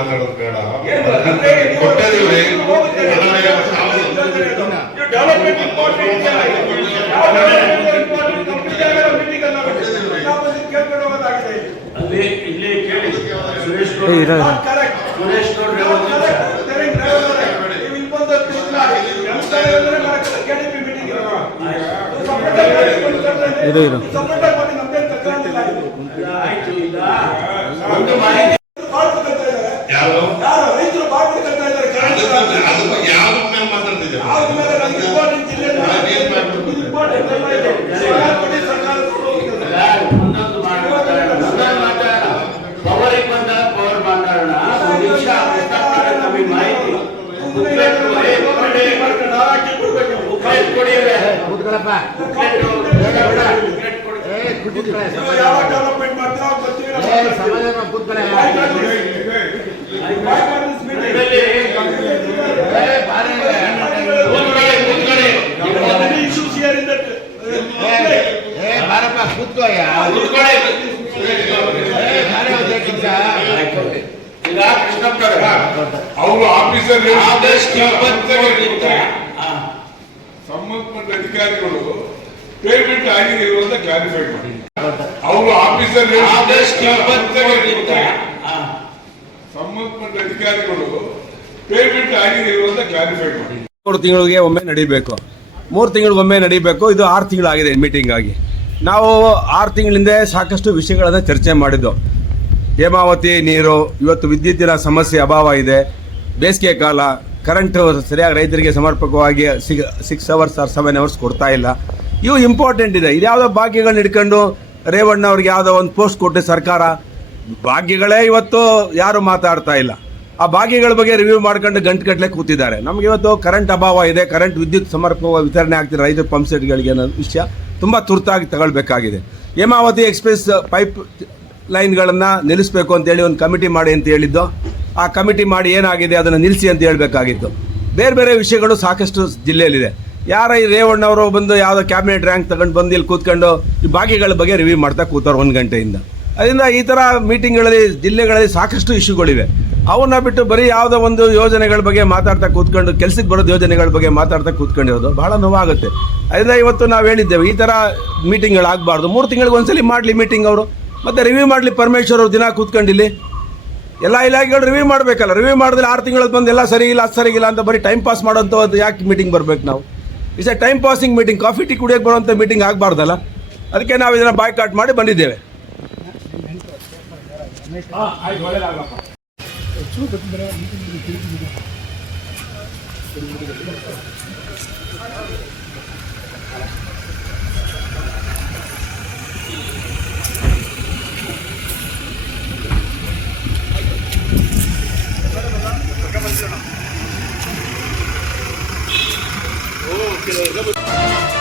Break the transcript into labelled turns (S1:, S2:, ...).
S1: ಮಾತಾಡೋದು
S2: ಬೇಡ. ಇದೆ ಅಲ್ಲಿ
S1: ಸುರೇಶ್ ಸುರೇಶ್ ಇದು
S3: ಯಾರು
S4: ರೈತರು ಬಾಳ್ಬಿಡ್ತಾ ಇದ್ದಾರೆ
S3: ಅದ್ರ ಅದ್ರ ಬಗ್ಗೆ ಯಾವ್ದ್ರ ಮೇಲೆ ಮಾತಾಡ್ತಿದ್ದೀರಾ
S4: ಆದ್ಮೇಲೆ ನನಗೆ ಇಂಪಾರ್ಟೆಂಟ್ ಜಿಲ್ಲೆ ಇಂಪಾರ್ಟೆಂಟ್ ಎಲ್ಲ ಇದೆ ಕೊಡಿ,
S1: ಈಗ ಕೃಷ್ಣಪ್ಪನವ್ರೆ,
S3: ಅವರು ಆಫೀಸರ್. ಸಂಬಂಧಪಟ್ಟ ಅಧಿಕಾರಿಗಳು ಪೇಮೆಂಟ್ ಆಗಿದೆಯೋ ಅಂತ ಕ್ಲಾರಿಫೈ ಮಾಡಿ. ಅವರು ಆಫೀಸರ್. ಸಂಬಂಧಪಟ್ಟ ಅಧಿಕಾರಿಗಳು ಪೇಮೆಂಟ್ ಆಗಿದೆಯೋ ಅಂತ ಕ್ಲಾರಿಫೈ ಮಾಡಿ.
S5: ಮೂರು ತಿಂಗಳಿಗೆ ಒಮ್ಮೆ ನಡಿಬೇಕು. ಮೂರು ತಿಂಗಳಿಗೊಮ್ಮೆ ನಡಿಬೇಕು. ಇದು ಆರು ತಿಂಗಳಾಗಿದೆ ಮೀಟಿಂಗ್ ಆಗಿ. ನಾವು ಆರು ತಿಂಗಳಿಂದ ಸಾಕಷ್ಟು ವಿಷಯಗಳನ್ನು ಚರ್ಚೆ ಮಾಡಿದ್ದು. ಹೇಮಾವತಿ ನೀರು, ಇವತ್ತು ವಿದ್ಯುತ್ತಿನ ಸಮಸ್ಯೆ ಅಭಾವ ಇದೆ. ಬೇಸಿಗೆ ಕಾಲ ಕರೆಂಟ್ ಸರಿಯಾಗಿ ರೈತರಿಗೆ ಸಮರ್ಪಕವಾಗಿ ಸಿಗ six hours or seven hours ಕೊಡ್ತಾ ಇಲ್ಲ. ಇವು ಇಂಪಾರ್ಟೆಂಟ್ ಇದೆ. ಇದ್ಯಾವುದೋ ಭಾಗ್ಯಗಳನ್ನ ಹಿಡ್ಕೊಂಡು ರೇವಣ್ಣ ಅವ್ರಿಗೆ ಯಾವುದೋ ಒಂದು ಪೋಸ್ಟ್ ಕೊಟ್ಟು ಸರ್ಕಾರ ಭಾಗ್ಯಗಳೇ ಇವತ್ತು ಯಾರು ಮಾತಾಡ್ತಾ ಇಲ್ಲ. ಆ ಭಾಗ್ಯಗಳ ಬಗ್ಗೆ ರಿವ್ಯೂ ಮಾಡ್ಕೊಂಡು ಗಂಟುಗಟ್ಟಲೆ ಕೂತಿದ್ದಾರೆ. ನಮ್ಗೆ ಇವತ್ತು ಕರೆಂಟ್ ಅಭಾವ ಇದೆ. ಕರೆಂಟ್ ವಿದ್ಯುತ್ ಸಮರ್ಪಕವಾಗಿ ವಿತರಣೆ ಆಗ್ತಿದೆ. ರೈತರ ಪಂಪ್ ಸೆಟ್ಗಳಿಗೆ ಅನ್ನೋ ವಿಷಯ ತುಂಬ ತುರ್ತಾಗಿ ತಗೊಳ್ಬೇಕಾಗಿದೆ. ಹೇಮಾವತಿ ಎಕ್ಸ್ಪ್ರೆಸ್ ಪೈಪ್ ಲೈನ್ಗಳನ್ನು ನಿಲ್ಲಿಸಬೇಕು ಅಂತೇಳಿ ಒಂದು ಕಮಿಟಿ ಮಾಡಿ ಅಂತ ಹೇಳಿದ್ದು. ಆ ಕಮಿಟಿ ಮಾಡಿ ಏನಾಗಿದೆ ಅದನ್ನು ನಿಲ್ಲಿಸಿ ಅಂತ ಹೇಳಬೇಕಾಗಿತ್ತು. ಬೇರೆ ಬೇರೆ ವಿಷಯಗಳು ಸಾಕಷ್ಟು ಜಿಲ್ಲೆಯಲ್ಲಿದೆ. ಯಾರ ಈ ರೇವಣ್ಣವರು ಬಂದು ಯಾವುದೋ ಕ್ಯಾಬಿನೆಟ್ ರ್ಯಾಂಕ್ ತಗೊಂಡು ಬಂದು ಇಲ್ಲಿ ಕೂತ್ಕೊಂಡು ಈ ಬಾಗಿಗಳ ಬಗ್ಗೆ ರಿವ್ಯೂ ಮಾಡ್ತಾ ಕೂತಾರೆ ಒಂದು ಗಂಟೆಯಿಂದ. ಅದರಿಂದ ಈ ಥರ ಮೀಟಿಂಗ್ಗಳಲ್ಲಿ, ಜಿಲ್ಲೆಗಳಲ್ಲಿ ಸಾಕಷ್ಟು ಇಶ್ಯೂಗಳಿವೆ. ಅವನ್ನ ಬಿಟ್ಟು ಬರೀ ಯಾವುದೋ ಒಂದು ಯೋಜನೆಗಳ ಬಗ್ಗೆ ಮಾತಾಡ್ತಾ ಕೂತ್ಕೊಂಡು, ಕೆಲಸಕ್ಕೆ ಬರೋದು ಯೋಜನೆಗಳ ಬಗ್ಗೆ ಮಾತಾಡ್ತಾ ಕೂತ್ಕೊಂಡಿರೋದು ಬಹಳ ನೋವಾಗುತ್ತೆ. ಅದರಿಂದ ಇವತ್ತು ನಾವು ಹೇಳಿದ್ದೇವೆ, ಈ ಥರ ಮೀಟಿಂಗ್ಗಳಾಗಬಾರ್ದು. ಮೂರು ತಿಂಗಳಿಗೆ ಒಂದ್ಸಲಿ ಮಾಡಲಿ ಮೀಟಿಂಗ್ ಅವರು. ಮತ್ತೆ ರಿವ್ಯೂ ಮಾಡಲಿ ಪರಮೇಶ್ವರ್ ಅವ್ರು ದಿನ ಕೂತ್ಕೊಂಡಿಲ್ಲಿ ಎಲ್ಲ ಇಲಾಖೆಗಳು ರಿವ್ಯೂ ಮಾಡಬೇಕಲ್ಲ. ರಿವ್ಯೂ ಮಾಡಿದ್ರೆ ಆರು ತಿಂಗಳದು ಬಂದು ಎಲ್ಲ ಸರಿ ಇಲ್ಲ ಅದು ಸರಿಗಿಲ್ಲ ಅಂತ ಬರೀ ಟೈಮ್ ಪಾಸ್ ಮಾಡೋಂಥದ್ದು ಯಾಕೆ ಮೀಟಿಂಗ್ ಬರಬೇಕು ನಾವು? Is a time passing meeting coffee tea ಕುಡಿಯೋಕ್ಕೆ ಬರುವಂಥ ಮೀಟಿಂಗ್ ಆಗಬಾರ್ದಲ್ಲ. ಅದಕ್ಕೆ ನಾವು ಇದನ್ನು ಬಾಯ್ಕಾಟ್ ಮಾಡಿ ಬಂದಿದ್ದೇವೆ. 起来，